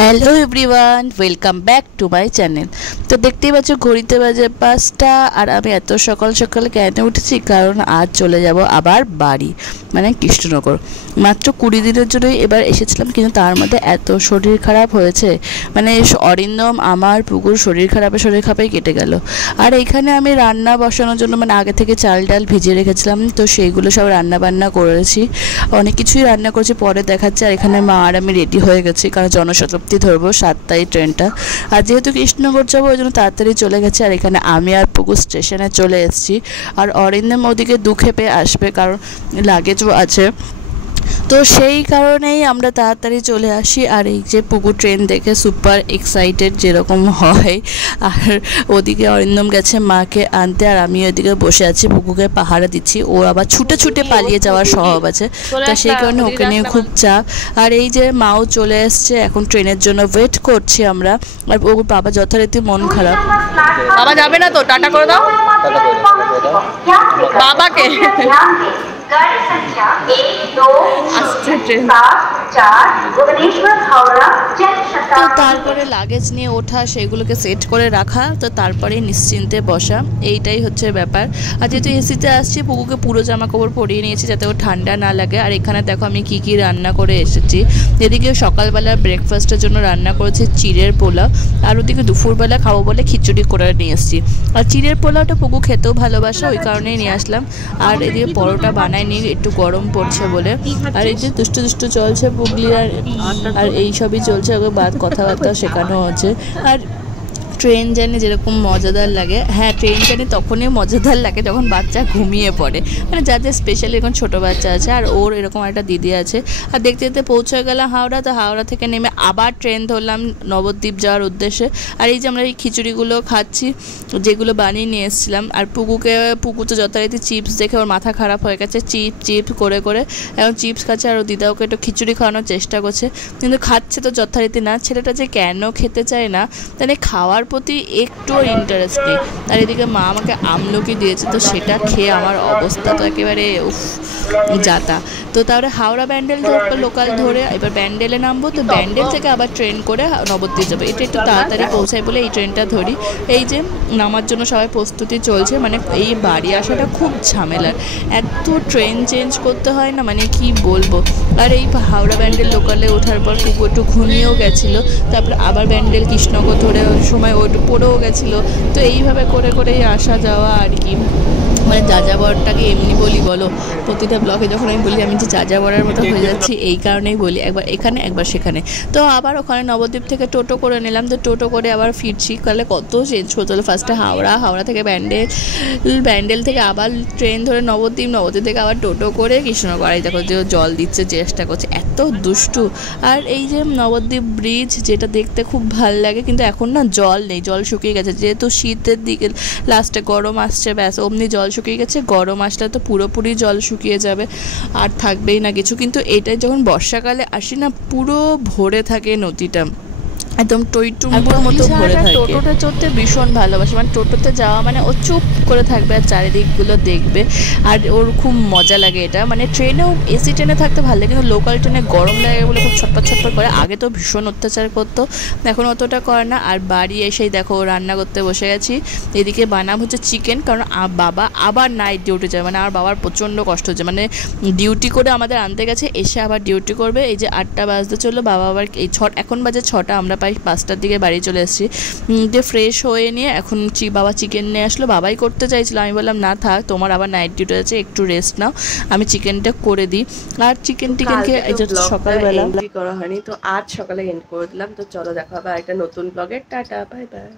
Hello everyone, welcome back to my channel. তো দেখতেই পাচ্ছ ঘড়িতে বাজে 5টা, আর আমি এত সকাল সকাল কেন উঠেছি কারণ আজ চলে যাব আবার বাড়ি, মানে কৃষ্ণনগর। মাত্র 20 দিনের জন্যই এবার এসেছিলাম, কিন্তু তার মধ্যে এত শরীর খারাপ হয়েছে, মানে অরিন্দম আমার পুকুর শরীর খারাপে কেটে গেল। আর এইখানে আমি রান্না বসানোর জন্য মানে আগে থেকে চাল ডাল ভিজিয়ে রেখেছিলাম, তো সেইগুলো সব রান্না বান্না করেছি, অনেক কিছুই রান্না করেছি, পরে দেখাচ্ছে। আর এখানে মা আর আমি রেডি হয়ে গেছি কারণ জনশতাব্দী ধরবো 7টায় ট্রেনটা, আর যেহেতু কৃষ্ণনগর যাবো ওই জন্য তাড়াতাড়ি চলে গেছে। আর এখানে আমি আর পুকুর স্টেশনে চলে এসেছি, আর অরিন্দম ওদিকে দুঃখে আসবে কারণ লাগেজও আছে, তো সেই কারণেই আমরা তাড়াতাড়ি চলে আসি। আর এই যে পুকুর ট্রেন দেখে সুপার এক্সাইটেড যেরকম হয়। আর ওদিকে অরিন্দম গেছে মাকে আনতে, আর আমি ওদিকে বসে আছি পুকুকে পাহারা দিচ্ছি। ও আবার ছুটে ছুটে পালিয়ে যাওয়ার স্বভাব আছে, তো সেই কারণে ওকে নিয়ে খুব চাপ। আর এই যে মাও চলে এসছে, এখন ট্রেনের জন্য ওয়েট করছি আমরা। আর ওর বাবা যথারীতি মন খারাপ, বাবা যাবে না তো, টাটা করে দাও বাবাকে। गाड़ी संख्या 1274 भुवनेश्वर हावड़ा जन शताब्दी। তো তারপরে লাগেজ নিয়ে ওঠা, সেগুলোকে সেট করে রাখা, তো তারপরে নিশ্চিন্তে বসা, এইটাই হচ্ছে ব্যাপার। আর যেহেতু এসিতে আসছি পুকুকে পুরো জামা কাপড় পরিয়ে নিয়েছি যাতে ও ঠান্ডা না লাগে। আর এখানে দেখো আমি কি কি রান্না করে এসেছি। এদিকে সকালবেলা ব্রেকফাস্টের জন্য রান্না করেছি চিড়ের পোলাও, আর ওদিকে দুপুরবেলা খাবো বলে খিচুড়ি করে নিয়ে এসেছি। আর চিড়ের পোলাওটা পুকু খেতেও ভালোবাসে, ওই কারণেই নিয়ে আসলাম। আর এদিকে পরোটা বানাইনি, একটু গরম পড়ছে বলে। আর এই যে দুষ্টু চলছে পুগলি, আর এইসবই চলছে, ওকে বাদ কথাবার্তা শেখানো হচ্ছে। আর ট্রেন জার্নি যেরকম মজাদার লাগে, হ্যাঁ ট্রেন জার্নি তখনই মজাদার লাগে যখন বাচ্চা ঘুমিয়ে পড়ে, মানে যাদের স্পেশালি এখন ছোটো বাচ্চা আছে। আর ওর এরকম একটা দিদি আছে। আর দেখতে দেখতে পৌঁছে গেলাম হাওড়া, তো হাওড়া থেকে নেমে আবার ট্রেন ধরলাম নবদ্বীপ যাওয়ার উদ্দেশ্যে। আর এই যে আমরা এই খিচুড়িগুলো খাচ্ছি যেগুলো বানিয়ে নিয়ে এসেছিলাম। আর পুকু তো যথারীতি চিপস দেখে ওর মাথা খারাপ হয়ে গেছে, চিপস করে এখন চিপস খাচ্ছে। আর ও দিদা ওকে একটু খিচুড়ি খাওয়ানোর চেষ্টা করছে, কিন্তু খাচ্ছে তো যথারীতি না। ছেলেটা যে কেন খেতে চায় না, তাহলে খাওয়ার প্রতি একটু ইন্টারেস্ট নেই। আর এদিকে মা আমাকে আমলকি দিয়েছে, তো সেটা খেয়ে আমার অবস্থা তো একেবারে যাতা। তো তারপরে হাওড়া ব্যান্ডেল লোকাল ধরে এবার ব্যান্ডেলে নামবো, তো ব্যান্ডেল থেকে আবার ট্রেন করে নবদ্বীপ যাবো। এটা একটু তাড়াতাড়ি পৌঁছায় বলে এই ট্রেনটা ধরি। এই যে নামার জন্য সবাই প্রস্তুতি চলছে, মানে এই বাড়ি আসাটা খুব ঝামেলার, এত ট্রেন চেঞ্জ করতে হয় না, মানে কি বলবো। আর এই হাওড়া ব্যান্ডেল লোকালে ওঠার পর পুকু একটু ঘুমিয়েও গেছিলো, তারপরে আবার ব্যান্ডেল কৃষ্ণনগর ধরে সময় ও একটু পড়েও গেছিলো। তো এইভাবে করে আসা যাওয়া আর কি, মানে যাযাবরটাকে এমনি বলি বলো, প্রতিটা ব্লগে যখন আমি বলি আমি যে যাযাবরের মতো হয়ে যাচ্ছি, এই কারণেই বলি, একবার এখানে একবার সেখানে। তো আবার ওখানে নবদ্বীপ থেকে টোটো করে নিলাম, তো টোটো করে আবার ফিরছি। তাহলে কত চেঞ্জ করতে হলো, ফার্স্টে হাওড়া থেকে ব্যান্ডেল থেকে আবার ট্রেন ধরে নবদ্বীপ থেকে আবার টোটো করে কৃষ্ণনগর। আর দেখো যে জল দিচ্ছে, চেষ্টা করছে, এত দুষ্টু। আর এই যে নবদ্বীপ ব্রিজ, যেটা দেখতে খুব ভাল লাগে, কিন্তু এখন না জল নেই, জল শুকিয়ে গেছে। যেহেতু শীতের দিকে লাস্টে গরম আসছে, ব্যাস অমনি জল শুকিয়ে গেছে। গরম আসলে তো পুরোপুরি জল শুকিয়ে যাবে, আর থাকবেই না কিছু। কিন্তু এটাই যখন বর্ষাকালে আসি না, পুরো ভরে থাকে নদীটা, একদম টইটুম্বুর মতো ভরে থাকে। টোটোটা চড়তে ভীষণ ভালোবাসে, মানে টোটোতে যাওয়া মানে ও চুপ করে থাকবে আর চারিদিকগুলো দেখবে, আর ওর খুব মজা লাগে এটা। মানে ট্রেনেও এসি ট্রেনে থাকতে ভালো লাগে, কিন্তু লোকাল ট্রেনে গরম লাগে বলে খুব ছটপট করে। আগে তো ভীষণ অত্যাচার করতো, এখন অতটা করে না। আর বাড়ি এসেই দেখো রান্না করতে বসে গেছি। এদিকে বানাম হচ্ছে চিকেন, কারণ বাবা আবার নাইট ডিউটি যায়, মানে আমার বাবার প্রচণ্ড কষ্ট হচ্ছে, মানে ডিউটি করে আমাদের আনতে গেছে, এসে আবার ডিউটি করবে। এই যে 8টা বাজতে চললো, বাবা আবার এই এখন বাজে 6টা, আমরা প্রায় 5টার দিকে বাড়ি চলে এসেছি। যে ফ্রেশ হয়ে নিয়ে এখন বাবা চিকেন নিয়ে আসলো, বাবাই করতে চাইছিল, আমি বললাম না থাক, তোমার আবার নাইট ডিউটি আছে, একটু রেস্ট নাও, আমি চিকেনটা করে দিই। আর চিকেন খেয়ে এই যে সকালবেলা করা হয়নি, তো আজ সকালে এন্ড করে দিলাম। তো চলো দেখা হবে একটা নতুন ব্লগে, টাটা বাই বাই।